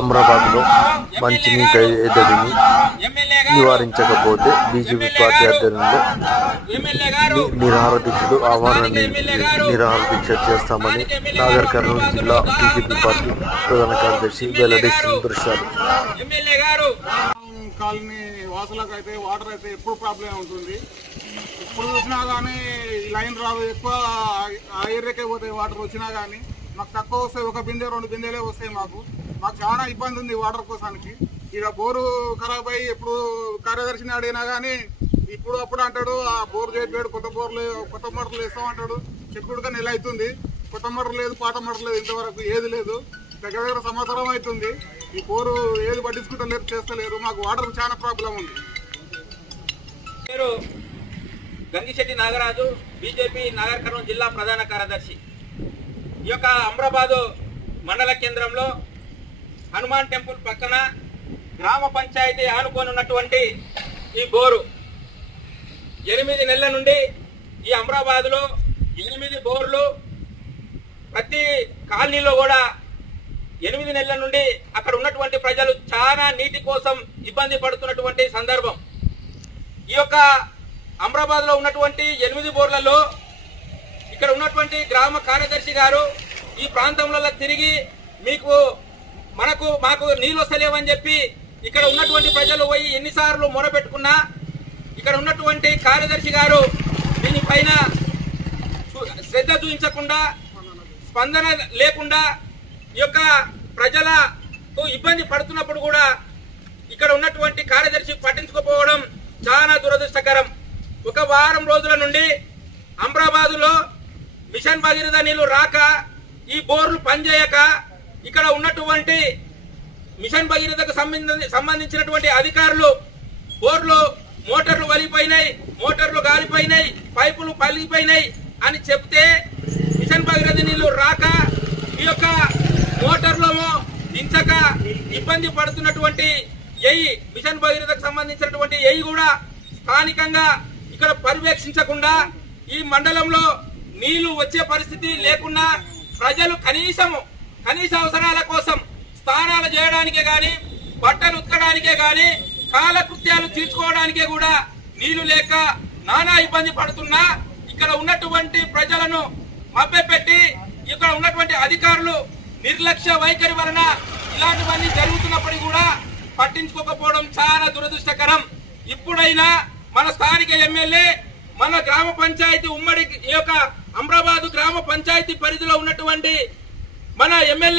అమరాబాద్లో మంచినీటి ఎద్దడిని నివారించకపోతే BJP party ఆధ్వర్యంలో నిరాహార దీక్షలు నిరాహార దీక్ష చేస్తామని నాగర్ కర్నూలు జిల్లా బీజేపీ పార్టీ ప్రధాన కార్యదర్శి వెల్లడిస్తున్న దృశ్యాలు. కాలనీ వాసులకు అయితే వాటర్ అయితే ఎప్పుడు ప్రాబ్లం ఉంటుంది. ఇప్పుడు చూసినా కానీ లైన్ రాదు, ఎక్కువ ఆ ఏరియాకే పోతాయి. వాటర్ వచ్చినా కానీ మాకు తక్కువ వస్తాయి, ఒక బిందె 2 బిందెలే వస్తాయి. మాకు చాలా ఇబ్బంది ఉంది వాటర్ కోసానికి. ఇక బోరు ఖరాబ్ అయ్యి ఎప్పుడు కార్యదర్శిని అడిగినా కానీ ఇప్పుడు అప్పుడు అంటాడు ఆ బోరు చేపాడు, కొత్త మోటార్లు వేస్తామంటాడు. చెప్పుడు నెల అవుతుంది, కొత్త మోటార్ లేదు, పాత మోటార్ లేదు, ఇంతవరకు ఏది లేదు. దగ్గర సంవత్సరం అవుతుంది. ఈ బోరు ఏది పట్టించుకుంటలేరు, చేస్తలేరు. మాకు వాటర్ చాలా ప్రాబ్లం ఉంది. పేరు గంగిశెట్టి నాగరాజు, బీజేపీ నాగర్ కర్నూలు జిల్లా ప్రధాన కార్యదర్శి. ఈ యొక్క అమరాబాదు మండల కేంద్రంలో హనుమాన్ టెంపుల్ పక్కన గ్రామ పంచాయతీ ఆనుకొని ఉన్నటువంటి ఈ బోరు 8 నెలల నుండి ఈ అమరాబాద్లో 8 బోర్లు, ప్రతి కాలనీలో కూడా 8 నెలల నుండి అక్కడ ఉన్నటువంటి ప్రజలు చాలా నీటి కోసం ఇబ్బంది పడుతున్నటువంటి సందర్భం. ఈ యొక్క అమరాబాద్ లో ఉన్నటువంటి 8 బోర్లలో ఇక్కడ ఉన్నటువంటి గ్రామ కార్యదర్శి గారు ఈ ప్రాంతంలో తిరిగి మాకు నీళ్ళు వస్తలేవని చెప్పి ఇక్కడ ఉన్నటువంటి ప్రజలు పోయి ఎన్నిసార్లు మొరపెట్టుకున్నా ఇక్కడ ఉన్నటువంటి కార్యదర్శి గారు దీనిపైన శ్రద్ధ చూపించకుండా, స్పందన లేకుండా ఈ యొక్క ప్రజలకు ఇబ్బంది పడుతున్నప్పుడు కూడా ఇక్కడ ఉన్నటువంటి కార్యదర్శి పట్టించుకోకపోవడం చాలా దురదృష్టకరం. ఒక వారం రోజుల నుండి అమరాబాదులో మిషన్ భగీరథ నీళ్లు రాక, ఈ బోర్లు పనిచేయక ఇక్కడ ఉన్నటువంటి మిషన్ భగీరథకు సంబంధించినటువంటి అధికారులు బోర్లు మోటార్లు వలిపోయినాయి, మోటార్లు గాలిపోయినాయి, పైపులు పలిగిపోయినాయి అని చెప్తే మిషన్ భగీరథ నీళ్లు రాక ఈ యొక్క మోటార్లలో దించక ఇబ్బంది పడుతున్నటువంటి మిషన్ భగీరథకు సంబంధించినటువంటి కూడా స్థానికంగా ఇక్కడ పర్యవేక్షించకుండా ఈ మండలంలో నీళ్లు వచ్చే పరిస్థితి లేకుండా ప్రజలు కనీస అవసరాల కోసం స్నానాలు చేయడానికే గాని, బట్టలు ఉతకడానికే గాని, కాలకృత్యాలు తీర్చుకోవడానికే కూడా నీళ్లు లేక నానా ఇబ్బంది పడుతున్నా ఇక్కడ ఉన్నటువంటి ప్రజలను మభ్యపెట్టి ఇక్కడ ఉన్నటువంటి అధికారులు నిర్లక్ష్య వైఖరి వలన ఇలాంటివన్నీ జరుగుతున్నప్పటికీ కూడా పట్టించుకోకపోవడం చాలా దురదృష్టకరం. ఇప్పుడైనా మన స్థానిక ఎమ్మెల్యే మన గ్రామ పంచాయతీ ఉమ్మడి ఈ యొక్క అమరాబాదు గ్రామ పంచాయతీ పరిధిలో ఉన్నటువంటి మన ఎమ్మెల్యే